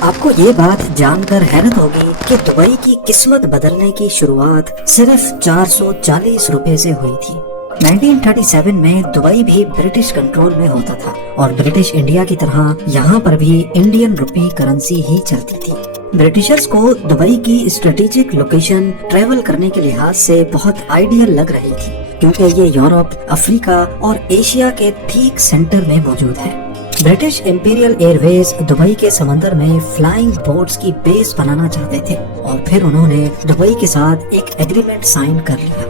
آپ کو یہ بات جان کر حیرت ہوگی کہ دبئی کی قسمت بدلنے کی شروعات صرف 440 روپے سے ہوئی تھی۔ 1937 میں دبئی بھی برٹش کنٹرول میں ہوتا تھا اور برٹش انڈیا کی طرح یہاں پر بھی انڈین روپی کرنسی ہی چلتی تھی۔ برٹشرز کو دبئی کی اسٹریٹجک لوکیشن ٹریول کرنے کے لحاظ سے بہت آئیڈیل لگ رہی تھی، کیونکہ یہ یورپ، افریقہ اور ایشیا کے ٹھیک سینٹر میں موجود ہے۔ برٹش امپیریل ایئر ویز دبئی کے سمندر میں فلائنگ بوٹس کی بیس بنانا چاہتے تھے اور پھر انہوں نے دبئی کے ساتھ ایک ایگریمنٹ سائن کر لیا۔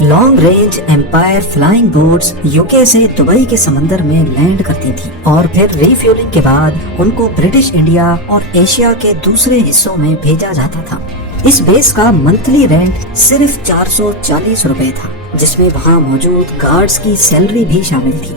Long range empire flying boats UK سے دبئی کے سمندر میں لینڈ کرتی تھی اور پھر ری فیولنگ کے بعد ان کو برٹش انڈیا اور ایشیا کے دوسرے حصوں میں بھیجا جاتا تھا۔ اس بیس کا منتھلی رینٹ صرف 440 روپے تھا، جس میں وہاں موجود گارڈز کی سیلری بھی شامل تھی۔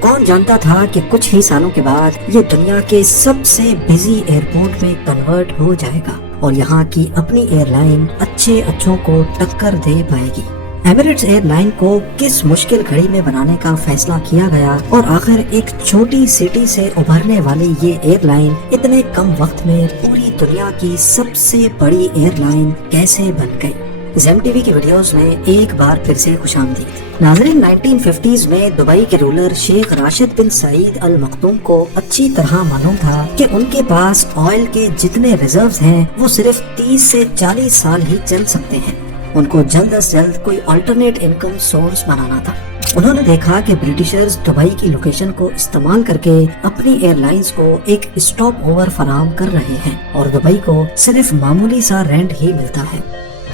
کون جانتا تھا کہ کچھ ہی سالوں کے بعد یہ دنیا کے سب سے بزی ایئرپورٹ میں کنورٹ ہو جائے گا اور یہاں کی اپنی ایئر لائن اچھوں کو ٹکر دے پائے گی۔ ایمریٹس ایئر لائن کو کس مشکل گھڑی میں بنانے کا فیصلہ کیا گیا اور آخر ایک چھوٹی سٹی سے ابھرنے والی یہ ایئر لائن اتنے کم وقت میں پوری دنیا کی سب سے بڑی ایئر لائن کیسے بن گئی؟ زیم ٹی وی کی ویڈیوز میں ایک بار پھر سے خوش آمدید۔ ناظرین، 1950s میں دبئی کے رولر شیخ راشد بن سعید ال مختوم کو اچھی طرح معلوم تھا کہ ان کے پاس آئل کے جتنے ریزروز ہیں وہ صرف 30 سے 40 سال ہی چل سکتے ہیں۔ ان کو جلد از جلد کوئی آلٹرنیٹ انکم سورس بنانا تھا۔ انہوں نے دیکھا کہ برٹشرز دبئی کی لوکیشن کو استعمال کر کے اپنی ایئر لائنز کو ایک اسٹاپ اوور فراہم کر رہے ہیں اور دبئی کو صرف معمولی سا رینٹ ہی ملتا ہے۔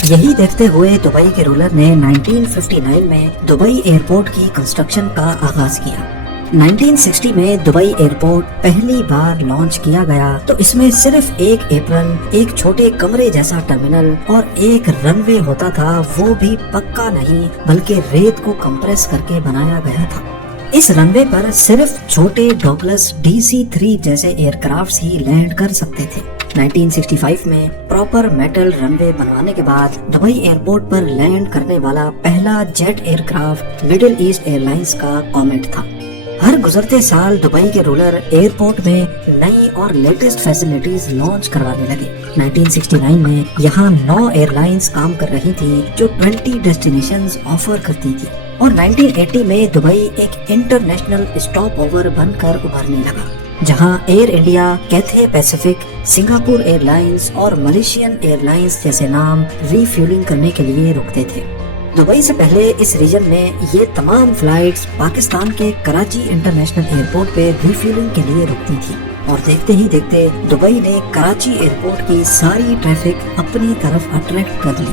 یہی دیکھتے ہوئے دبئی کے رولر نے 1959 میں دبئی ایئرپورٹ کی کنسٹرکشن کا آغاز کیا۔ 1960 میں دبئی ایئرپورٹ پہلی بار لانچ کیا گیا تو اس میں صرف ایک ایپرن، ایک چھوٹے کمرے جیسا ٹرمینل اور ایک رن وے ہوتا تھا، وہ بھی پکا نہیں بلکہ ریت کو کمپریس کر کے بنایا گیا تھا۔ اس رن وے پر صرف چھوٹے ڈوگلس DC-3 جیسے ایئر کرافٹس ہی لینڈ کر سکتے تھے۔ 1965 میں پراپر میٹل رن وے بنوانے کے بعد دبئی ایئرپورٹ پر لینڈ کرنے والا پہلا jet aircraft Middle East Airlines کا کومیٹ تھا۔ ہر گزرتے سال دبئی کے رولر ایئرپورٹ میں نئی اور لیٹسٹ فیسلٹیز لانچ کروانے لگے۔ 1969 میں یہاں 9 ایئر لائنز کام کر رہی تھی جو 20 ڈیسٹینیشنز آفر کرتی تھی اور 1980 میں دبئی ایک انٹرنیشنل اسٹاپ اوور بن کر ابھرنے لگا، جہاں Air India, Cathay Pacific, Singapore Airlines اور ملیشین ایئر لائنز جیسے نام ری فیولنگ کرنے کے لیے رکتے تھے۔ دبئی سے پہلے اس ریجن میں یہ تمام فلائٹس پاکستان کے کراچی انٹرنیشنل ایئرپورٹ پہ ری فیولنگ کے لیے رکتی تھی اور دیکھتے ہی دیکھتے دبئی نے کراچی ایئرپورٹ کی ساری ٹریفک اپنی طرف اٹریکٹ کر لی۔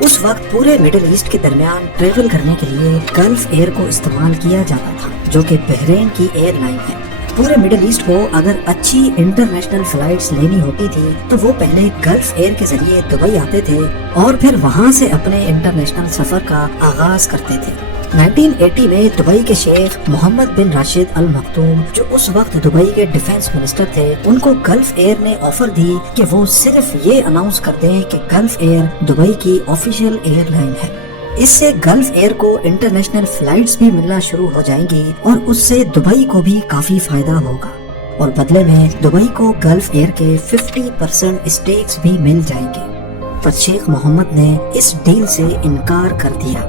اس وقت پورے مڈل ایسٹ کے درمیان ٹریول کرنے کے لیے گلف ایئر کو استعمال کیا جاتا تھا، جو کہ بحرین کی ایئر لائن ہے۔ پورے مڈل ایسٹ کو اگر اچھی انٹرنیشنل فلائٹس لینی ہوتی تھی تو وہ پہلے گلف ایئر کے ذریعے دبئی آتے تھے اور پھر وہاں سے اپنے انٹرنیشنل سفر کا آغاز کرتے تھے۔ 1980 میں دبئی کے شیخ محمد بن راشد ال مختوم، جو اس وقت دبئی کے ڈیفنس منسٹر تھے، ان کو گلف ایئر نے آفر دی کہ وہ صرف یہ اناؤنس کر دیں کہ گلف ایئر دبئی کی آفیشیل ایئر لائن ہے۔ اس سے گلف ایئر کو انٹرنیشنل فلائٹس بھی ملنا شروع ہو جائیں گی اور اس سے دبئی کو بھی کافی فائدہ ہوگا اور بدلے میں دبئی کو گلف ایئر کے 50% اسٹیکس بھی مل جائیں گے۔ پر شیخ محمد نے اس ڈیل سے انکار کر دیا۔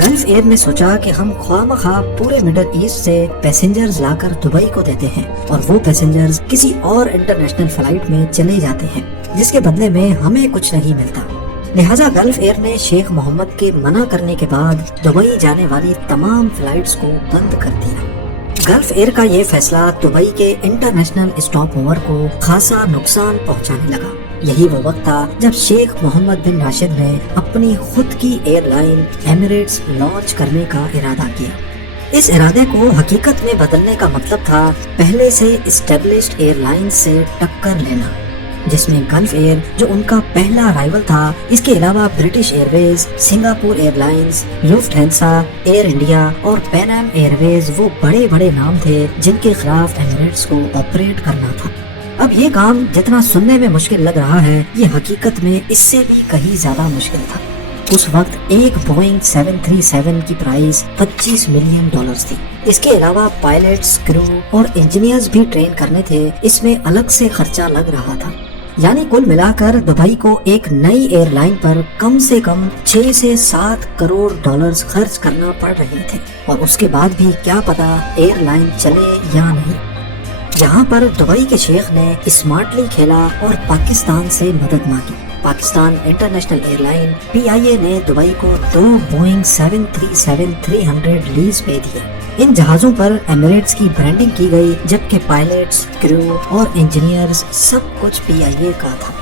گلف ایئر نے سوچا کہ ہم خواہ مخواہ پورے مڈل ایسٹ سے پیسنجرز لا کر دبئی کو دیتے ہیں اور وہ پیسنجرز کسی اور انٹرنیشنل فلائٹ میں چلے جاتے ہیں، جس کے بدلے میں ہمیں کچھ نہیں ملتا۔ لہٰذا گلف ایئر نے شیخ محمد کے منع کرنے کے بعد دبئی جانے والی تمام فلائٹس کو بند کر دیا۔ گلف ایئر کا یہ فیصلہ دبئی کے انٹرنیشنل اسٹاپ اوور کو خاصا نقصان پہنچانے لگا۔ یہی وہ وقت تھا جب شیخ محمد بن راشد نے اپنی خود کی ایئر لائن ایمریٹس لانچ کرنے کا ارادہ کیا۔ اس ارادے کو حقیقت میں بدلنے کا مطلب تھا پہلے سے اسٹیبلشڈ ایئر لائن سے ٹکر لینا، جس میں گلف ایئر جو ان کا پہلا رائیول تھا، اس کے علاوہ British Airways, Singapore Airlines, Lufthansa, Air India اور پین ایم ایئر ویز وہ بڑے بڑے نام تھے جن کے خلاف ایمریٹس کو آپریٹ کرنا تھا۔ اب یہ کام جتنا سننے میں مشکل لگ رہا ہے، یہ حقیقت میں اس سے بھی کہیں زیادہ مشکل تھا، اس وقت ایک بوئنگ 737 کی پرائز $25 ملین تھی۔ اس کے علاوہ پائلٹس، کرو اور انجینئرز بھی ٹرین کرنے تھے، اس میں الگ سے خرچہ لگ رہا تھا۔ یعنی کل ملا کر دبئی کو ایک نئی ایئر لائن پر کم سے کم 6 سے 7 کروڑ ڈالرز خرچ کرنا پڑ رہے تھے، اور اس کے بعد بھی کیا پتا ایئر لائن چلے یا نہیں۔ یہاں پر دبئی کے شیخ نے اسمارٹلی کھیلا اور پاکستان سے مدد مانگی۔ Pakistan international air line PIA نے دبئی کو 2 بوئنگ 737-300 لیز پہ دیے۔ ان جہازوں پر ایمریٹس کی برانڈنگ کی گئی، جبکہ پائلٹس، کرو اور انجینئرز سب کچھ PIA کا تھا۔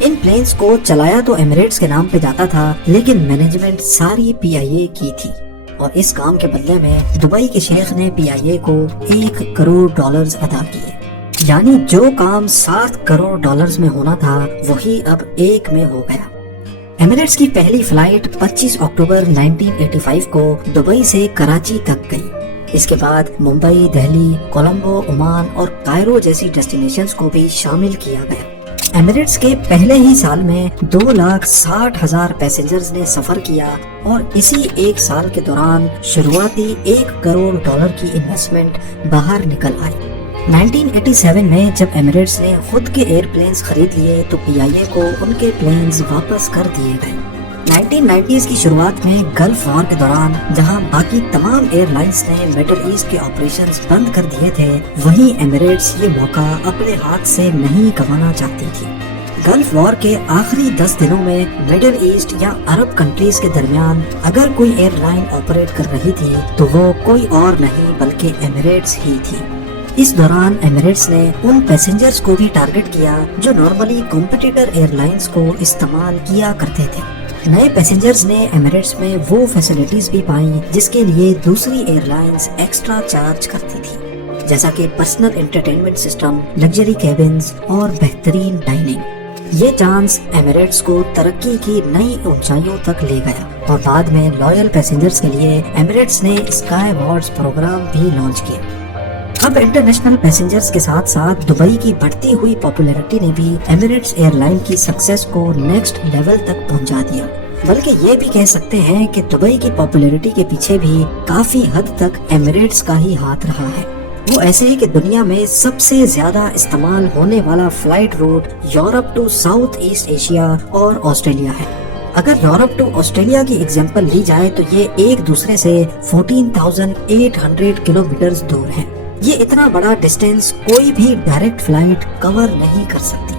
ان پلینز کو چلایا تو ایمریٹس کے نام پہ جاتا تھا، لیکن مینجمنٹ ساری PIA کی تھی، اور اس کام کے بدلے میں دبئی کے شیخ نے PIA کو $1 کروڑ ادا کیے۔ یعنی جو کام $7 کروڑ میں ہونا تھا وہی اب 1 میں ہو گیا۔ ایمریٹس کی پہلی فلائٹ 25 اکتوبر 1985 کو دبئی سے کراچی تک گئی۔ اس کے بعد ممبئی، دہلی، کولمبو، عمان اور کائرو جیسی ڈیسٹینیشنز کو بھی شامل کیا گیا۔ ایمریٹس کے پہلے ہی سال میں 2,60,000 پیسنجرز نے سفر کیا، اور اسی ایک سال کے دوران شروعاتی $1 کروڑ کی انویسٹمنٹ باہر نکل آئی۔ 1987 میں جب ایمریٹس نے خود کے ایئر پلینز خرید لیے تو PIA کو ان کے پلینز واپس کر دیے گئے۔ 1990s کی شروعات میں گلف وار کے دوران جہاں باقی تمام ایئر لائنز نے مڈل ایسٹ کے آپریشنز بند کر دیے تھے، وہیں ایمریٹس یہ موقع اپنے ہاتھ سے نہیں گنوانا چاہتی تھی۔ گلف وار کے آخری 10 دنوں میں مڈل ایسٹ یا عرب کنٹریز کے درمیان اگر کوئی ایئر لائن آپریٹ کر رہی تھی تو وہ کوئی اور نہیں بلکہ ایمریٹس ہی تھی۔ اس دوران ایمریٹس نے ان پیسنجرز کو بھی ٹارگٹ کیا جو نارملی کمپٹیٹر ایئر لائنز کو استعمال کیا کرتے تھے۔ نئے پیسنجرز نے ایمریٹس میں وہ فیسلٹیز بھی پائیں جس کے لیے دوسری ایئر لائنز ایکسٹرا چارج کرتی تھی، جیسا کہ personal entertainment system, luxury cabins اور بہترین ڈائننگ۔ یہ چانس ایمریٹس کو ترقی کی نئی اونچائیوں تک لے گیا، اور بعد میں لائل پیسنجرز کے لیے ایمریٹس نے اسکائی وارڈز پروگرام بھی لانچ کیا۔ اب انٹرنیشنل پیسنجرز کے ساتھ ساتھ دبئی کی بڑھتی ہوئی پاپولیرٹی نے بھی ایمریٹس ایئر لائن کی سکسیس کو نیکسٹ لیول تک پہنچا دیا۔ بلکہ یہ بھی کہہ سکتے ہیں کہ دبئی کی پاپولیرٹی کے پیچھے بھی کافی حد تک ایمریٹس کا ہی ہاتھ رہا ہے۔ وہ ایسے ہی کہ دنیا میں سب سے زیادہ استعمال ہونے والا flight route Europe to South East Asia اور آسٹریلیا ہے۔ اگر یورپ ٹو آسٹریلیا کی ایگزامپل لی جائے تو یہ ایک دوسرے سے 14,800 کلومیٹرز دور ہے۔ یہ اتنا بڑا ڈسٹینس کوئی بھی ڈائریکٹ فلائٹ کور نہیں کر سکتی۔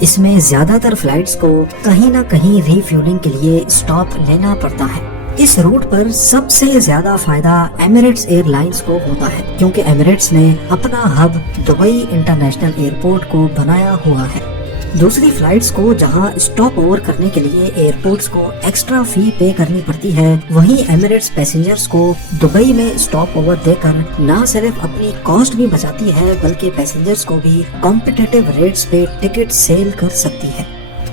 اس میں زیادہ تر فلائٹس کو کہیں نہ کہیں ری فیولنگ کے لیے اسٹاپ لینا پڑتا ہے۔ اس روٹ پر سب سے زیادہ فائدہ ایمریٹس ایئر لائنز کو ہوتا ہے، کیونکہ ایمریٹس نے اپنا ہب دبئی انٹرنیشنل ایئرپورٹ کو بنایا ہوا ہے۔ دوسری فلائٹس کو جہاں اسٹاپ اوور کرنے کے لیے ایئرپورٹس کو ایکسٹرا فی پے کرنی پڑتی ہے، وہیں ایمریٹس پیسنجرز کو دبئی میں اسٹاپ اوور دے کر نہ صرف اپنی کاسٹ بھی بچاتی ہے بلکہ پیسنجرز کو بھی کمپٹیٹیو ریٹس پہ ٹکٹ سیل کر سکتی ہے،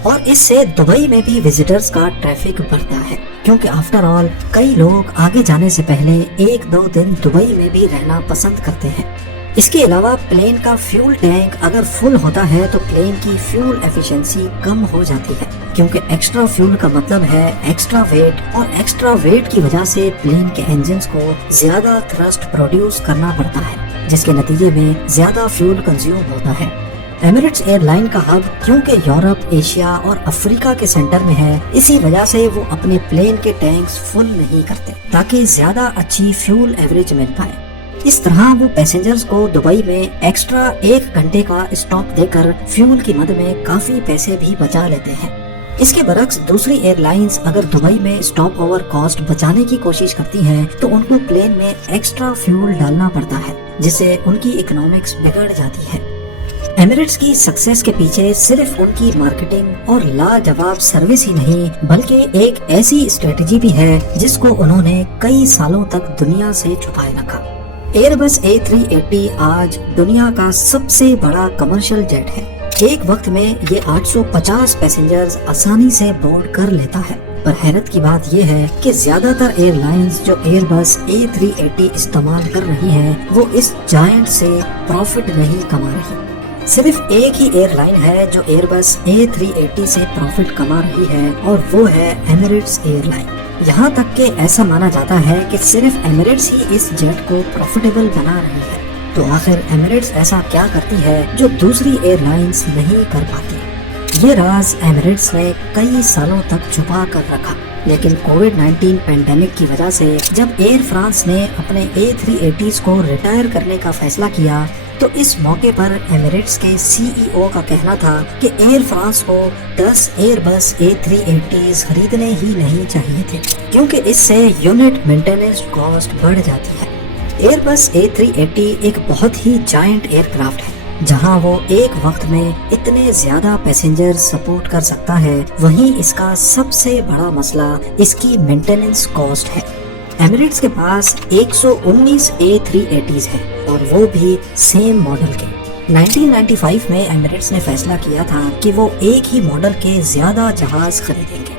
اور اس سے دبئی میں بھی وزٹرز کا ٹریفک بڑھتا ہے، کیونکہ آفٹر آل کئی لوگ آگے جانے سے پہلے 1-2 دن دبئی میں بھی رہنا پسند کرتے ہیں۔ اس کے علاوہ پلین کا فیول ٹینک اگر فل ہوتا ہے تو پلین کی فیول ایفیشنسی کم ہو جاتی ہے، کیونکہ ایکسٹرا فیول کا مطلب ہے ایکسٹرا ویٹ، اور ایکسٹرا ویٹ کی وجہ سے پلین کے انجنز کو زیادہ تھرسٹ پروڈیوس کرنا پڑتا ہے، جس کے نتیجے میں زیادہ فیول کنزیوم ہوتا ہے۔ ایمریٹس ایئر لائن کا ہب کیونکہ یورپ، ایشیا اور افریقہ کے سینٹر میں ہے، اسی وجہ سے وہ اپنے پلین کے ٹینکس فل نہیں کرتے تاکہ زیادہ اچھی فیول ایوریج مل پائے۔ اس طرح وہ پیسنجرز کو دبئی میں ایکسٹرا 1 گھنٹے کا اسٹاپ دے کر فیول کی مد میں کافی پیسے بھی بچا لیتے ہیں۔ اس کے برعکس دوسری ایئر لائنز اگر دبئی میں اسٹاپ اوور کاسٹ بچانے کی کوشش کرتی ہیں تو ان کو پلین میں ایکسٹرا فیول ڈالنا پڑتا ہے، جس سے ان کی اکنامکس بگڑ جاتی ہے۔ ایمریٹس کی سکسیس کے پیچھے صرف ان کی مارکیٹنگ اور لاجواب سروس ہی نہیں بلکہ ایک ایسی اسٹریٹجی بھی ہے جس کو انہوں نے کئی سالوں تک دنیا سے چھپائے رکھا۔ ایئر بس A380 آج دنیا کا سب سے بڑا کمرشل جیٹ ہے۔ ایک وقت میں یہ 850 پیسنجرز آسانی سے بورڈ کر لیتا ہے، پر حیرت کی بات یہ ہے کہ زیادہ تر ایئر لائنز جو ایئر بس A380 استعمال کر رہی ہیں وہ اس جائنٹ سے پروفٹ نہیں کما رہی۔ صرف ایک ہی ایئر لائن ہے جو ایئر بس A380 سے پروفٹ کما رہی ہے اور وہ ہے ایمریٹس ایئر لائن۔ یہاں تک کہ ایسا مانا جاتا ہے کہ صرف ایمریٹس ہی اس جیٹ کو پروفیٹیبل بنا رہی ہے۔ تو آخر ایمریٹس ایسا کیا کرتی ہے جو دوسری ایئر لائنز نہیں کر پاتی؟ یہ راز ایمریٹس نے کئی سالوں تک چھپا کر رکھا، لیکن کووڈ-19 پینڈیمک کی وجہ سے جب ایئر فرانس نے اپنے A380s کو ریٹائر کرنے کا فیصلہ کیا تو اس موقع پر ایمریٹس کے CEO کا کہنا تھا کہ ایئر فرانس کو 10 ایئر بس A380s خریدنے ہی نہیں چاہیے تھے، کیونکہ اس سے یونٹ مینٹیننس کاسٹ بڑھ جاتی ہے۔ ایئر بس A380 ایک بہت ہی جائنٹ ایئر کرافٹ ہے، جہاں وہ ایک وقت میں اتنے زیادہ پیسنجر سپورٹ کر سکتا ہے، وہیں اس کا سب سے بڑا مسئلہ اس کی مینٹیننس کاسٹ ہے۔ ایمریٹس کے پاس 119 A380s ہے اور وہ بھی سیم ماڈل کے۔ 1995 میں ایمریٹس نے فیصلہ کیا تھا کہ وہ ایک ہی ماڈل کے زیادہ جہاز خریدیں گے۔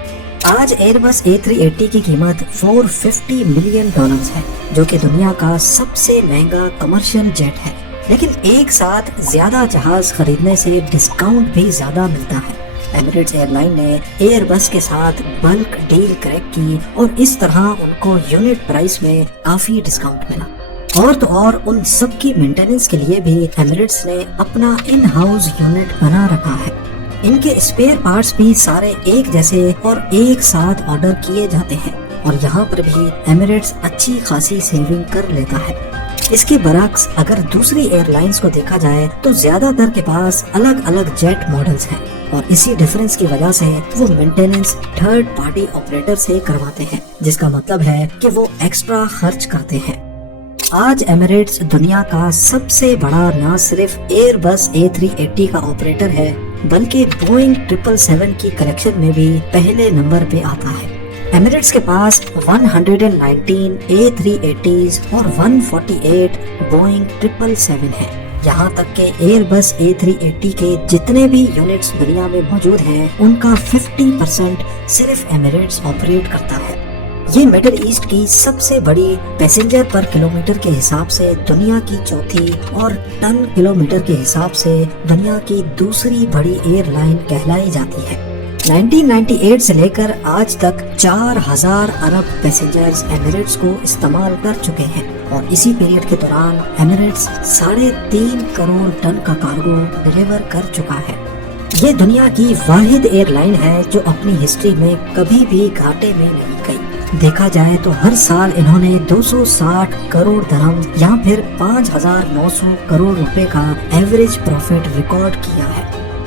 آج ایئر بس A380 کی قیمت $450 ملین ہے، جو کہ دنیا کا سب سے مہنگا کمرشل جیٹ ہے، لیکن ایک ساتھ زیادہ جہاز خریدنے سے ڈسکاؤنٹ بھی زیادہ ملتا ہے۔ ایمریٹس ایئر لائن نے ایئر بس کے ساتھ بلک ڈیل کریک کی اور اس طرح ان کو یونٹ پرائس میں کافی ڈسکاؤنٹ ملا۔ اور تو اور ان سب کی مینٹیننس کے لیے بھی ایمریٹس نے اپنا ان ہاؤس یونٹ بنا رکھا ہے۔ ان کے اسپیئر پارٹس بھی سارے ایک جیسے اور ایک ساتھ آرڈر کیے جاتے ہیں، اور یہاں پر بھی ایمریٹس اچھی خاصی سیونگ کر لیتا ہے۔ اس کے برعکس اگر دوسری ایئر لائنز کو دیکھا جائے تو زیادہ تر کے پاس الگ الگ جیٹ ماڈلز ہیں، اور اسی ڈیفرنس کی وجہ سے وہ مینٹیننس تھرڈ پارٹی آپریٹر سے کرواتے ہیں، جس کا مطلب ہے کہ وہ ایکسٹرا خرچ کرتے ہیں۔ آج ایمریٹس دنیا کا سب سے بڑا نہ صرف ایئر بس A380 کا آپریٹر ہے، بلکہ بوئنگ 777 کی کلیکشن میں بھی پہلے نمبر پہ آتا ہے۔ ایمریٹس کے پاس 119 A380s اور 148 بوئنگ 777 ہے۔ یہاں تک کہ ایئر بس A380 کے جتنے بھی یونٹس دنیا میں موجود ہیں ان کا 50% صرف ایمریٹس آپریٹ کرتا ہے۔ یہ مڈل ایسٹ کی سب سے بڑی پیسنجر پر کلومیٹر کے حساب سے دنیا کی چوتھی اور ٹن کلومیٹر کے حساب سے دنیا کی دوسری بڑی ایئر لائن کہلائی جاتی ہے۔ 1998 سے لے کر آج تک 4000 ارب پیسنجرز ایمریٹس کو استعمال کر چکے ہیں، اور اسی پیریڈ کے دوران ایمریٹس 3.5 کروڑ ٹن کا کارگو ڈیلیور کر چکا ہے۔ یہ دنیا کی واحد ایئر لائن ہے جو اپنی ہسٹری میں کبھی بھی گھاٹے میں نہیں گئی۔ دیکھا جائے تو ہر سال انہوں نے 260 کروڑ درہم یا پھر 5900 کروڑ روپے کا ایوریج پروفٹ ریکارڈ کیا ہے،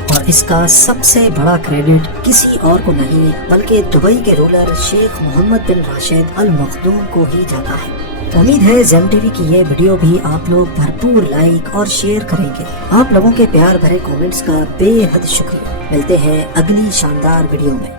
اور اس کا سب سے بڑا کریڈٹ کسی اور کو نہیں بلکہ دبئی کے رولر شیخ محمد بن راشد ال مخدوم کو ہی جاتا ہے۔ امید ہے زیم ٹی وی کی یہ ویڈیو بھی آپ لوگ بھرپور لائک اور شیئر کریں گے۔ آپ لوگوں کے پیار بھرے کومنٹس کا بے حد شکریہ۔ ملتے ہیں اگلی شاندار ویڈیو میں۔